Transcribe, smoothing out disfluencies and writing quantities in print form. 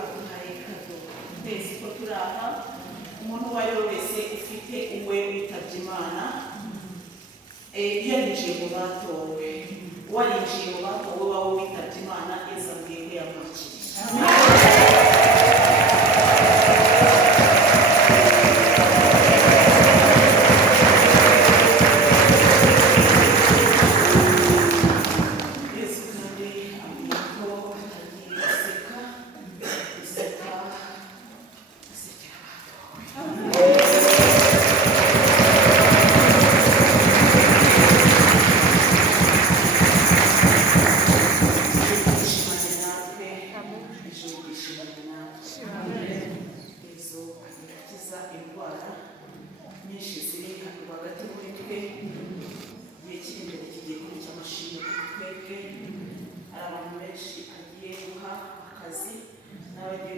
aduhaye kado twese ko turaha umuntu uwo ari we wese ufite uwe witabye Imana yarinjiye mu batowe warinjiye mu batowe wawe witabye Imana yazambwiye ko yamwakiriye. N'abagiye